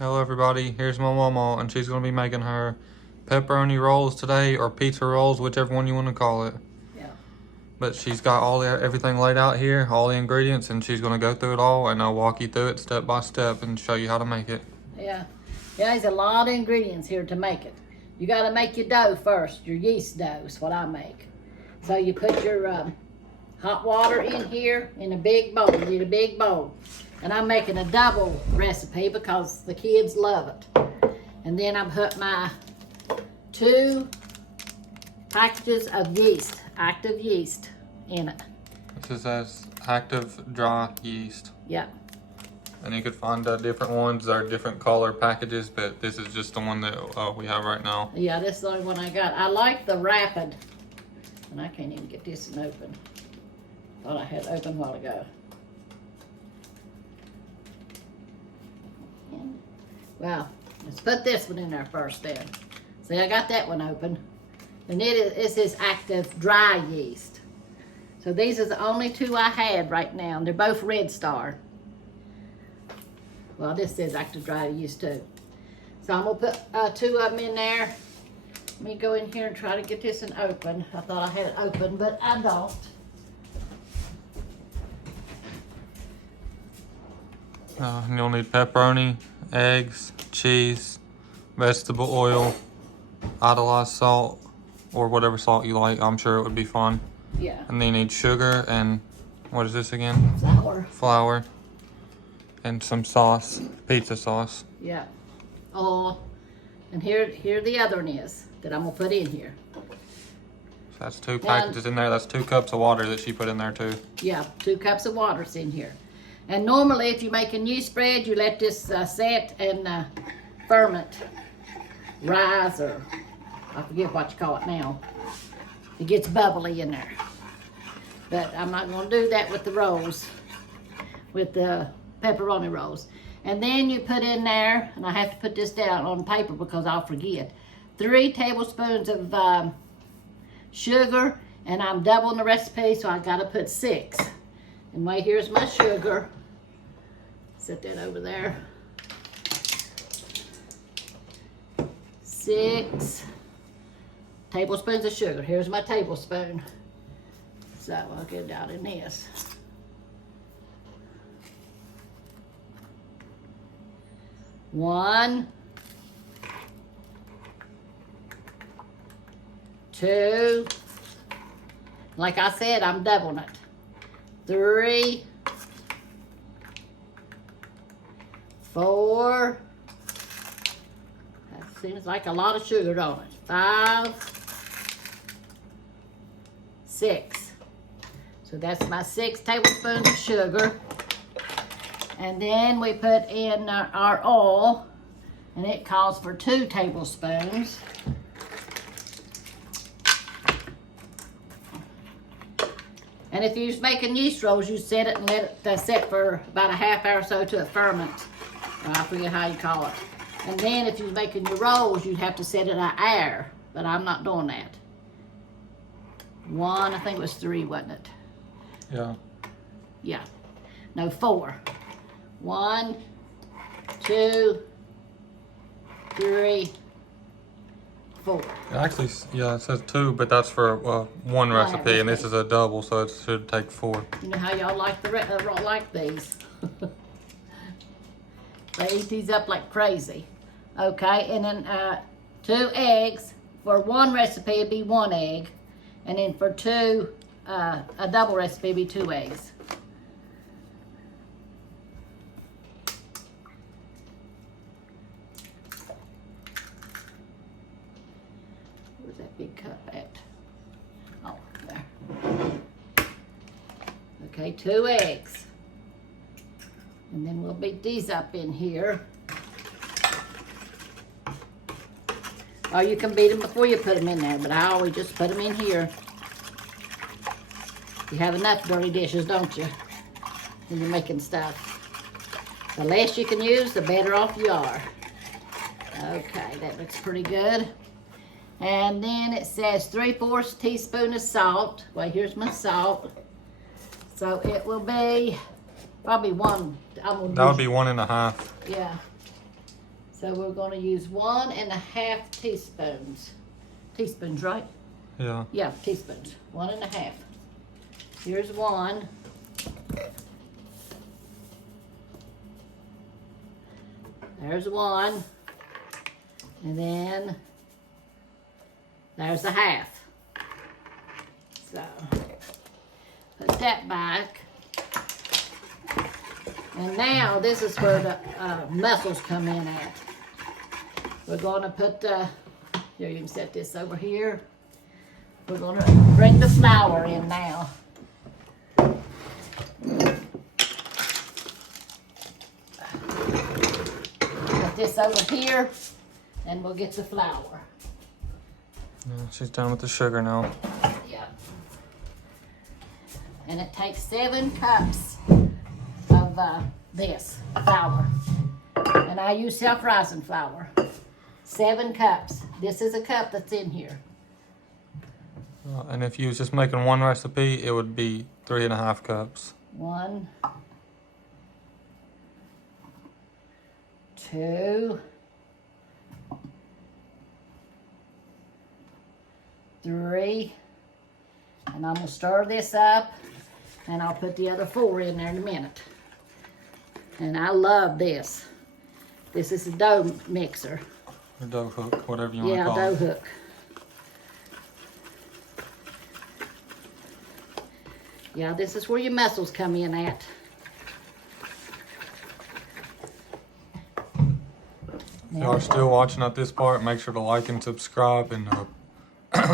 Hello everybody, here's my mama and she's going to be making her pepperoni rolls today, or pizza rolls, whichever one you want to call it. Yeah. But she's got everything laid out here, all the ingredients, and she's going to go through it all, and I'll walk you through it step by step and show you how to make it. Yeah, there's a lot of ingredients here to make it. You got to make your dough first, your yeast dough is what I make. So you put your hot water in here in a big bowl. You need a big bowl. And I'm making a double recipe because the kids love it. And then I put my 2 packages of yeast, active yeast, in it. This is active dry yeast. Yeah. And you could find different ones. They're different color packages, but this is just the one that we have right now. Yeah, this is the only one I got. I like the rapid. And I can't even get this one open. Thought I had it open a while ago. Well, let's put this one in there first then. See, I got that one open. And this is active dry yeast. So these are the only 2 I had right now. And they're both Red Star. Well, this says active dry yeast too. So I'm going to put 2 of them in there. Let me go in here and try to get this one open. I thought I had it open, but I don't. You'll need pepperoni, eggs, cheese, vegetable oil, iodized salt, or whatever salt you like. I'm sure it would be fun. Yeah. And then you need sugar and, what is this again? Flour. Flour. And some sauce, pizza sauce. Yeah. Oh, and here the other one is that I'm gonna put in here. So that's 2 packages in there. That's 2 cups of water that she put in there too. Yeah, 2 cups of water's in here. And normally if you're making yeast bread, you let this set and ferment, rise, or I forget what you call it now. It gets bubbly in there. But I'm not gonna do that with the rolls, with the pepperoni rolls. And then you put in there, and I have to put this down on paper because I'll forget, 3 tablespoons of sugar, and I'm doubling the recipe, so I gotta put 6. And wait, here's my sugar. Set that over there. 6 tablespoons of sugar. Here's my tablespoon. So I'll get it out in this. 1, 2. Like I said, I'm doubling it. 3, 4. That seems like a lot of sugar, don't it? 5, 6. So that's my 6 tablespoons of sugar. And then we put in our oil, and it calls for 2 tablespoons. And if you're making yeast rolls, you set it and let it set for about a half hour or so to ferment. I forget how you call it. And then if you're making your rolls, you'd have to set it at air, but I'm not doing that. 1, I think it was 3, wasn't it? Yeah. Yeah. No, 4. 1, 2, 3, 4. Actually, yeah, it says 2, but that's for one recipe, and this is a double, so it should take 4. You know how y'all like like these? They eat these up like crazy. Okay, and then 2 eggs. For one recipe, it'd be 1 egg, and then for 2, a double recipe, it'd be 2 eggs. Where's that big cup at? Oh, there. Okay, 2 eggs. And then we'll beat these up in here. Or you can beat them before you put them in there, but I always just put them in here. You have enough dirty dishes, don't you? When you're making stuff. The less you can use, the better off you are. Okay, that looks pretty good. And then it says 3/4 teaspoon of salt. Well, here's my salt. So it will be probably 1. That would be 1 1/2. Yeah. So we're going to use 1.5 teaspoons. Teaspoons, right? Yeah. Yeah, teaspoons. 1.5. Here's 1. There's 1. And then there's 1/2. So put that back. And now this is where the mussels come in at. We're going to put, here you can set this over here. We're going to bring the flour in now. Put this over here and we'll get the flour. She's done with the sugar now. Yeah. And it takes 7 cups of this flour. And I use self-rising flour. 7 cups. This is a cup that's in here. And if you was just making one recipe, it would be 3.5 cups. 1, 2, 3, and I'm gonna stir this up, and I'll put the other 4 in there in a minute. And I love this. This is a dough mixer. Or dough hook, whatever you want to Yeah, call dough it. hook. Yeah, this is where your mussels come in at. If y'all are still watching at this part, make sure to like and subscribe and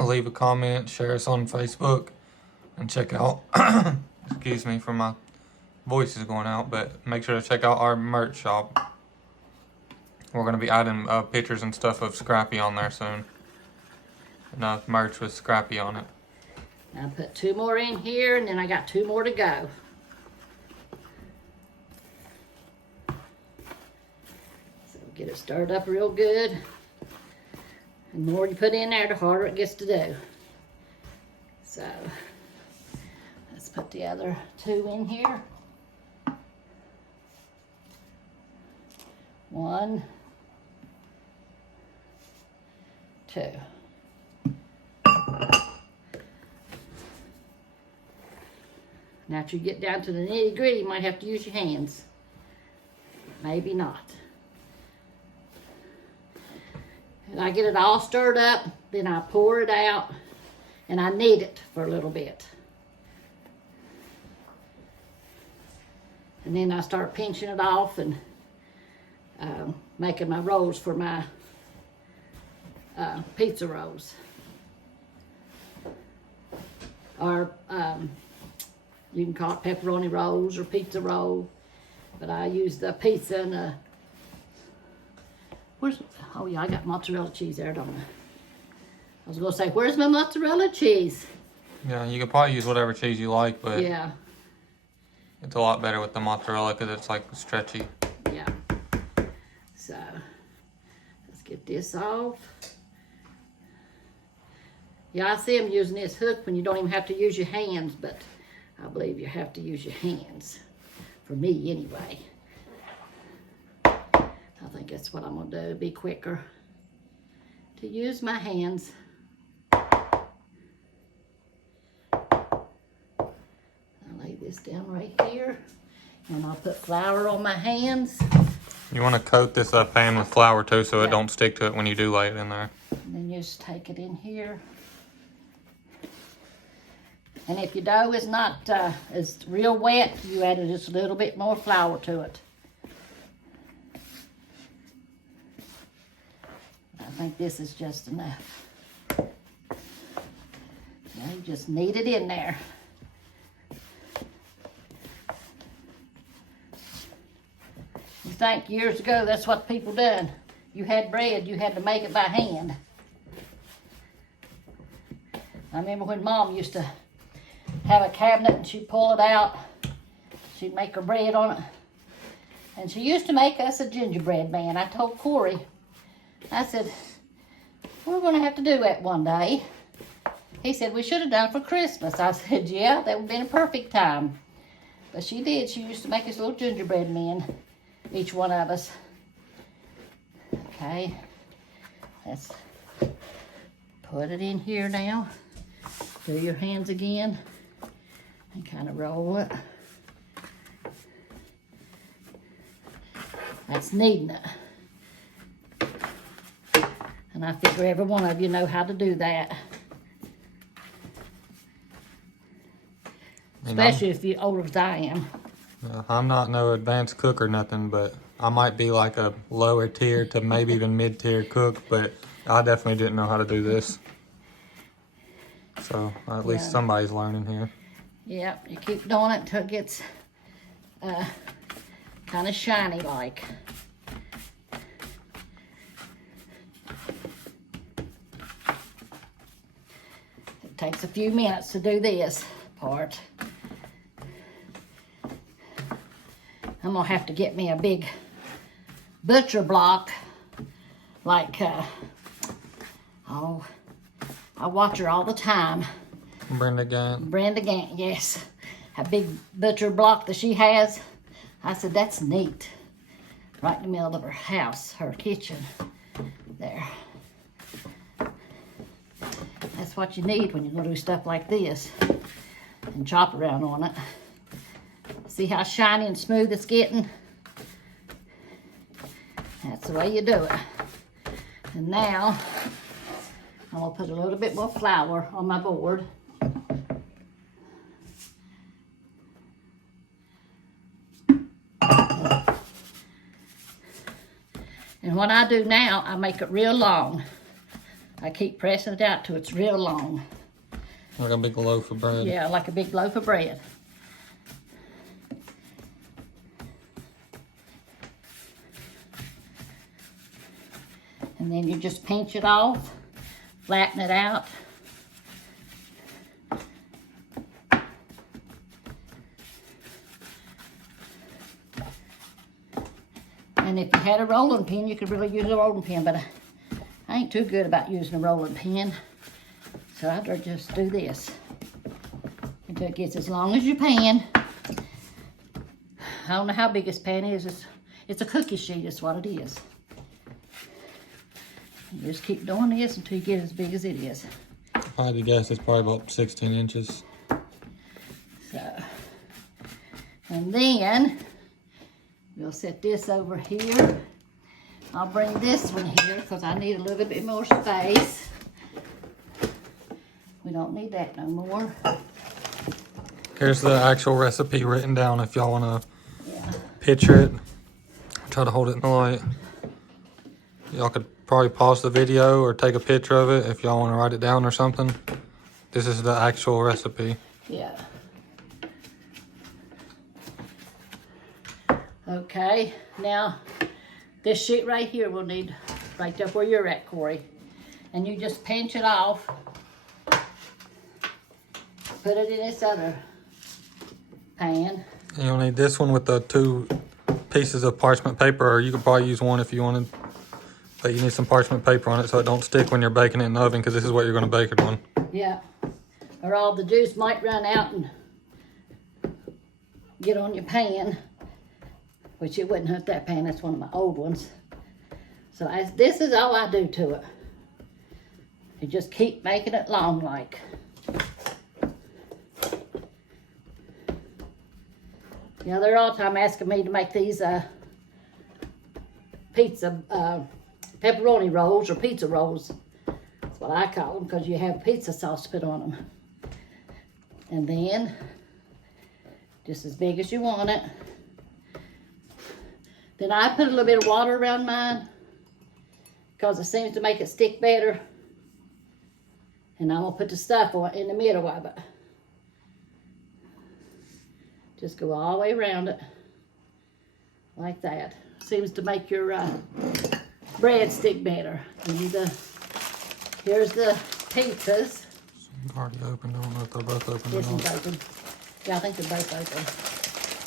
leave a comment, share us on Facebook, and check out, excuse me for my voice is going out, but make sure to check out our merch shop. We're going to be adding pictures and stuff of Scrappy on there soon. And merch with Scrappy on it. I put 2 more in here, and then I got 2 more to go. So get it stirred up real good. And the more you put in there, the harder it gets to do. So let's put the other 2 in here. 1, 2. Now, if you get down to the nitty gritty, you might have to use your hands. Maybe not. And I get it all stirred up, then I pour it out, and I knead it for a little bit. And then I start pinching it off and making my rolls for my pizza rolls. Or you can call it pepperoni rolls or pizza roll. But I use the pizza and oh yeah, I got mozzarella cheese there, don't I? I was gonna say, where's my mozzarella cheese? Yeah, you could probably use whatever cheese you like, but Yeah, it's a lot better with the mozzarella because it's like stretchy. yeah. So, let's get this off. Yeah, I see them using this hook when you don't even have to use your hands, but I believe you have to use your hands. For me, anyway. I think that's what I'm gonna do, be quicker. To use my hands. I'll lay this down right here. And I'll put flour on my hands. You want to coat this pan with flour too so Yeah. it don't stick to it when you do lay it in there. And then you just take it in here. And if your dough is not is real wet, you add just a little bit more flour to it. I think this is just enough. Now you just knead it in there. You think years ago that's what people done. You had bread, you had to make it by hand. I remember when Mom used to have a cabinet and she'd pull it out. She'd make her bread on it. And she used to make us a gingerbread man. I told Corey, I said, we're going to have to do that one day. He said, we should have done it for Christmas. I said, yeah, that would have been a perfect time. But she did. She used to make us little gingerbread men, each one of us. Okay, let's put it in here now. Do your hands again and kind of roll it. That's kneading it. And I figure every one of you know how to do that. Especially if you're older as I am. I'm not no advanced cook or nothing, but I might be like a lower tier to maybe even mid-tier cook, but I definitely didn't know how to do this. So at least somebody's learning here. Yep, you keep doing it until it gets kind of shiny like. It takes a few minutes to do this part. I'm gonna have to get me a big butcher block, like, oh, I watch her all the time. Brenda Gant. Brenda Gant, yes. A big butcher block that she has. I said, that's neat. Right in the middle of her house, her kitchen. There. That's what you need when you're gonna do stuff like this. And chop around on it. See how shiny and smooth it's getting? That's the way you do it. And now, I'm gonna put a little bit more flour on my board. And what I do now, I make it real long. I keep pressing it out till it's real long. Like a big loaf of bread. Yeah, like a big loaf of bread. And then you just pinch it off, flatten it out. And if you had a rolling pin, you could really use a rolling pin, but I ain't too good about using a rolling pin. So I'd rather just do this until it gets as long as your pan. I don't know how big this pan is. It's a cookie sheet, is what it is. You just keep doing this until you get as big as it is. If I had to guess, it's probably about 16 inches. So, and then we'll set this over here. I'll bring this one here because I need a little bit more space. We don't need that no more. Here's the actual recipe written down if y'all want to picture it. Try to hold it in the light. Y'all could probably pause the video or take a picture of it if y'all want to write it down or something. This is the actual recipe. Yeah. Okay, now this sheet right here we'll need right up where you're at, Corey. And you just pinch it off. Put it in this other pan. And you'll need this one with the 2 pieces of parchment paper, or you could probably use one if you wanted. But you need some parchment paper on it so it don't stick when you're baking it in the oven, because this is what you're going to bake it on. Yeah, or all the juice might run out and get on your pan, which it wouldn't hurt that pan. That's one of my old ones. So this is all I do to it. You just keep making it long like. You know, they're all the time asking me to make these pizza pepperoni rolls or pizza rolls. That's what I call them, because you have pizza sauce to put on them. And then, just as big as you want it. Then I put a little bit of water around mine because it seems to make it stick better. And I'm gonna put the stuff on in the middle of it. Just go all the way around it, like that. Seems to make your bread stick better. And here's the pizzas. Already open. I don't know if they're both open. This one's open. Yeah, I think they're both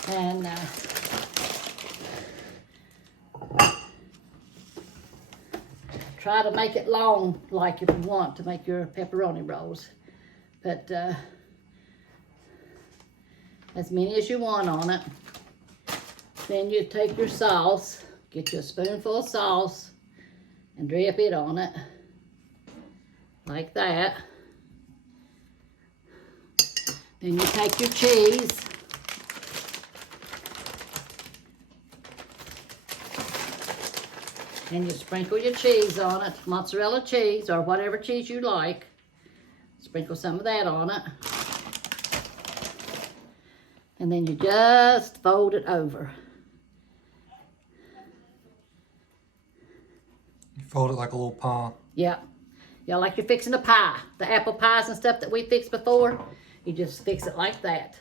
open. And try to make it long, like if you want to make your pepperoni rolls. But as many as you want on it. Then you take your sauce, get you a spoonful of sauce, and drip it on it like that. Then you take your cheese and you sprinkle your cheese on it, mozzarella cheese or whatever cheese you like. Sprinkle some of that on it. And then you just fold it over. You fold it like a little pie. Yeah. Yeah, like you're fixing a pie. The apple pies and stuff that we fixed before, you just fix it like that.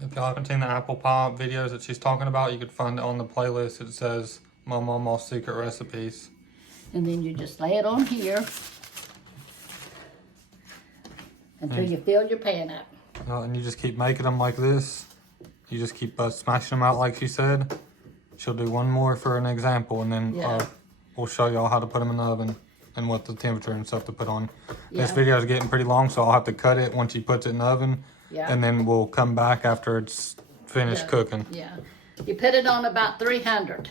If y'all haven't seen the apple pie videos that she's talking about, you could find it on the playlist. It says My Mama's Secret Recipes. And then you just lay it on here until you fill your pan up. And you just keep making them like this. You just keep smashing them out like she said. She'll do one more for an example, and then we'll show y'all how to put them in the oven and what the temperature and stuff to put on. Yeah. This video is getting pretty long, so I'll have to cut it once she puts it in the oven. Yeah. And then we'll come back after it's finished cooking. Yeah. You put it on about 300.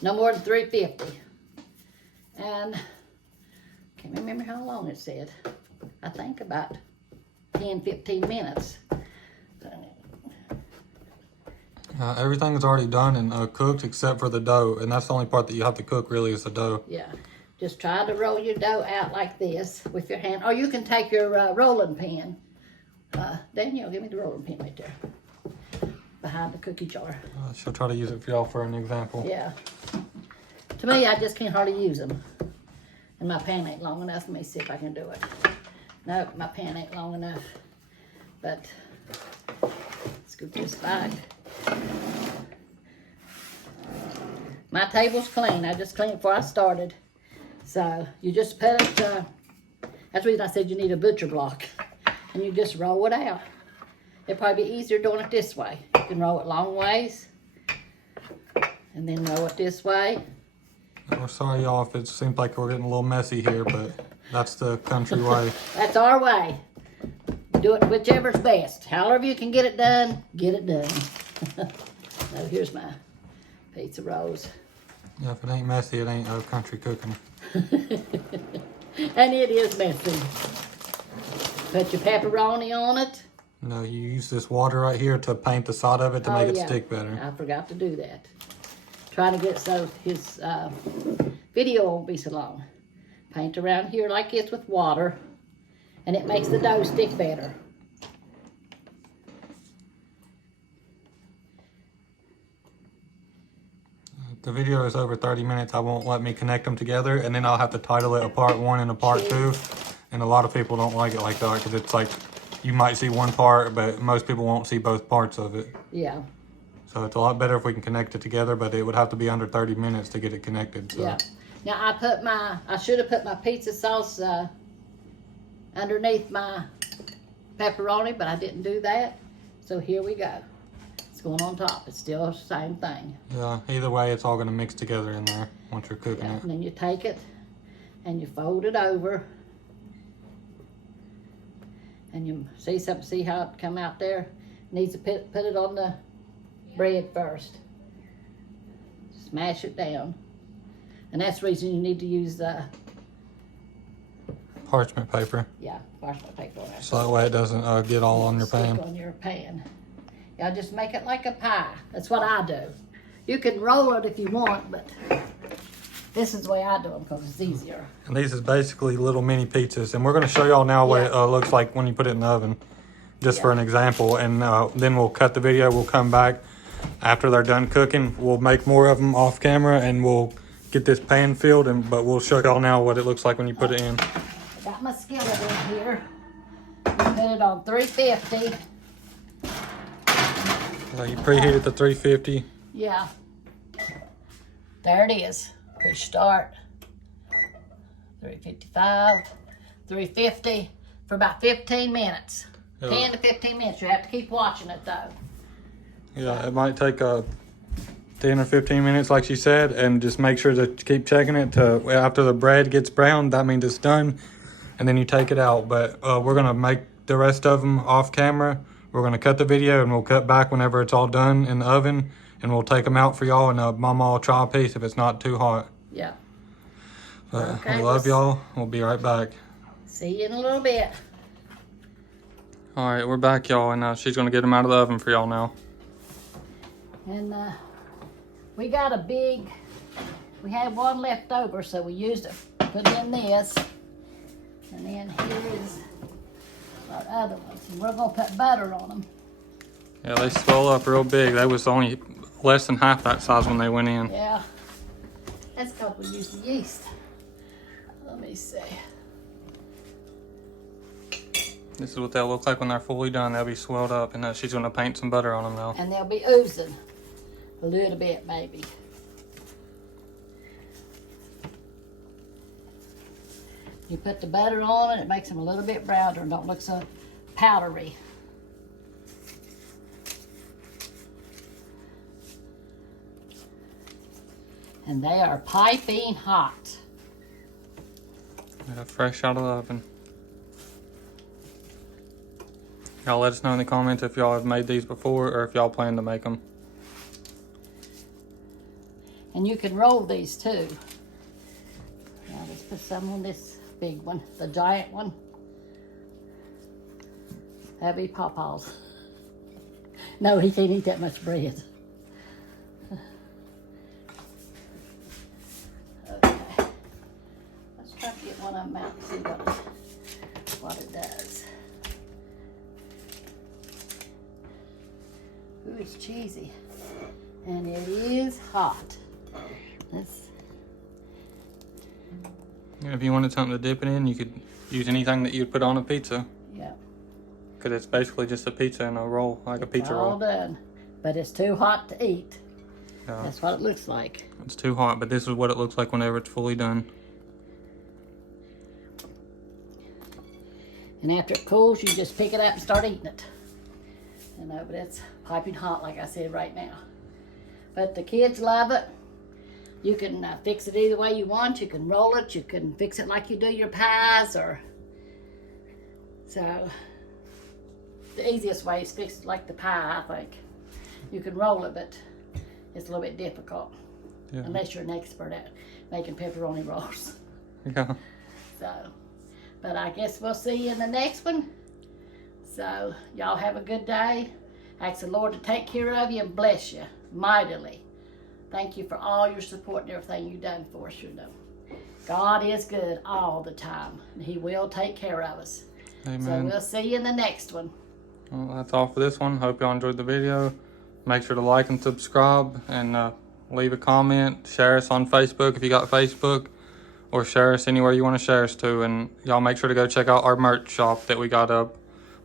No more than 350. And can't remember how long it said. I think about 10, 15 minutes. Everything's already done and cooked except for the dough. And that's the only part that you have to cook really is the dough. Yeah. Just try to roll your dough out like this with your hand. Or you can take your rolling pin. Danielle, give me the rolling pin right there. Behind the cookie jar. She'll try to use it for y'all for an example. Yeah. To me, I just can't hardly use them. And my pan ain't long enough. Let me see if I can do it. Nope, my pan ain't long enough. But, scoop this back. My table's clean. I just cleaned it before I started. So, you just put it, that's the reason I said you need a butcher block. And you just roll it out. It'd probably be easier doing it this way. You can roll it long ways. And then roll it this way. We're sorry, y'all, if it seems like we're getting a little messy here, but that's the country way. That's our way. Do it whichever's best. However you can get it done, get it done. So here's my pizza rolls. Yeah, if it ain't messy, it ain't country cooking. And it is messy. Put your pepperoni on it. No, you use this water right here to paint the side of it to make it stick better. I forgot to do that. Trying to get it so his video won't be so long. Paint around here like this with water, and it makes the dough stick better. The video is over 30 minutes. I won't let me connect them together, and then I'll have to title it a part 1 and a part 2. And a lot of people don't like it like that because it's like you might see one part, but most people won't see both parts of it. Yeah. So it's a lot better if we can connect it together, but it would have to be under 30 minutes to get it connected. So. Yeah. Now I should have put my pizza sauce underneath my pepperoni, but I didn't do that. So here we go. It's going on top. It's still the same thing. Yeah, either way, it's all going to mix together in there once you're cooking it. And then you take it and you fold it over. And you see how it come out there? Needs to put it on the bread first. Smash it down. And that's the reason you need to use the Parchment paper. Yeah, parchment paper on that. So that way it doesn't get all on your pan. Stick on your pan. Yeah, just make it like a pie. That's what I do. You can roll it if you want, but this is the way I do them because it's easier. And these is basically little mini pizzas. And we're going to show y'all now what it looks like when you put it in the oven. Just for an example. And then we'll cut the video. We'll come back after they're done cooking. We'll make more of them off camera and we'll get this pan filled. But we'll show y'all now what it looks like when you put it in. I got my skillet in here. We put it on 350. You preheated to 350. Yeah. There it is. Push start. 355, 350 for about 15 minutes. 10 to 15 minutes. You have to keep watching it though. Yeah, it might take 10 or 15 minutes like she said, and just make sure to keep checking it to after the bread gets brown. That means it's done, and then you take it out. But we're gonna make the rest of them off camera. We're gonna cut the video and we'll cut back whenever it's all done in the oven, and we'll take them out for y'all, and Mama will try a piece if it's not too hot. Yeah. But Okay, we love y'all. We'll be right back. See you in a little bit. All right, we're back, y'all, and she's gonna get them out of the oven for y'all now. And we got a big, we had one left over, so we used it, put it in this. And then here is our other ones. And we're gonna put butter on them. Yeah, they swell up real big. They was only less than half that size when they went in. Yeah, that's because we used the yeast. Let me see. This is what they'll look like when they're fully done. They'll be swelled up, and she's gonna paint some butter on them now. And they'll be oozing a little bit, maybe. You put the butter on it, it makes them a little bit browner and don't look so powdery. And they are piping hot. Yeah, fresh out of the oven. Y'all let us know in the comments if y'all have made these before or if y'all plan to make them. And you can roll these too. Now let's put some on this big one, the giant one. Heavy pawpaws. No, he can't eat that much bread. Okay. Let's try to get one of them out and see what it does. Ooh, it's cheesy. And it is hot. Let's And if you wanted something to dip it in, you could use anything that you'd put on a pizza. Yeah. Because it's basically just a pizza in a roll, like a pizza all roll. done. But it's too hot to eat. Yeah. That's what it looks like. It's too hot, but this is what it looks like whenever it's fully done. And after it cools, you just pick it up and start eating it. You know, but it's piping hot, like I said, right now. But the kids love it. You can fix it either way you want. You can roll it. You can fix it like you do your pies, or so. The easiest way is fix it like the pie, I think. You can roll it, but it's a little bit difficult. Yeah. Unless you're an expert at making pepperoni rolls. Yeah. So, but I guess we'll see you in the next one. So, y'all have a good day. Ask the Lord to take care of you and bless you mightily. Thank you for all your support and everything you've done for us, you know. God is good all the time, and He will take care of us. Amen. So, we'll see you in the next one. Well, that's all for this one. Hope y'all enjoyed the video. Make sure to like and subscribe, and leave a comment. Share us on Facebook if you got Facebook, or share us anywhere you want to share us to. And y'all make sure to go check out our merch shop that we got up.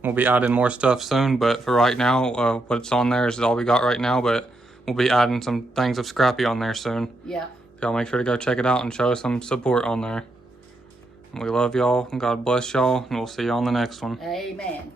We'll be adding more stuff soon, but for right now, what's on there is all we got right now, but we'll be adding some things of Scrappy on there soon. Yeah. Y'all make sure to go check it out and show us some support on there. We love y'all, and God bless y'all, and we'll see you on the next one. Amen.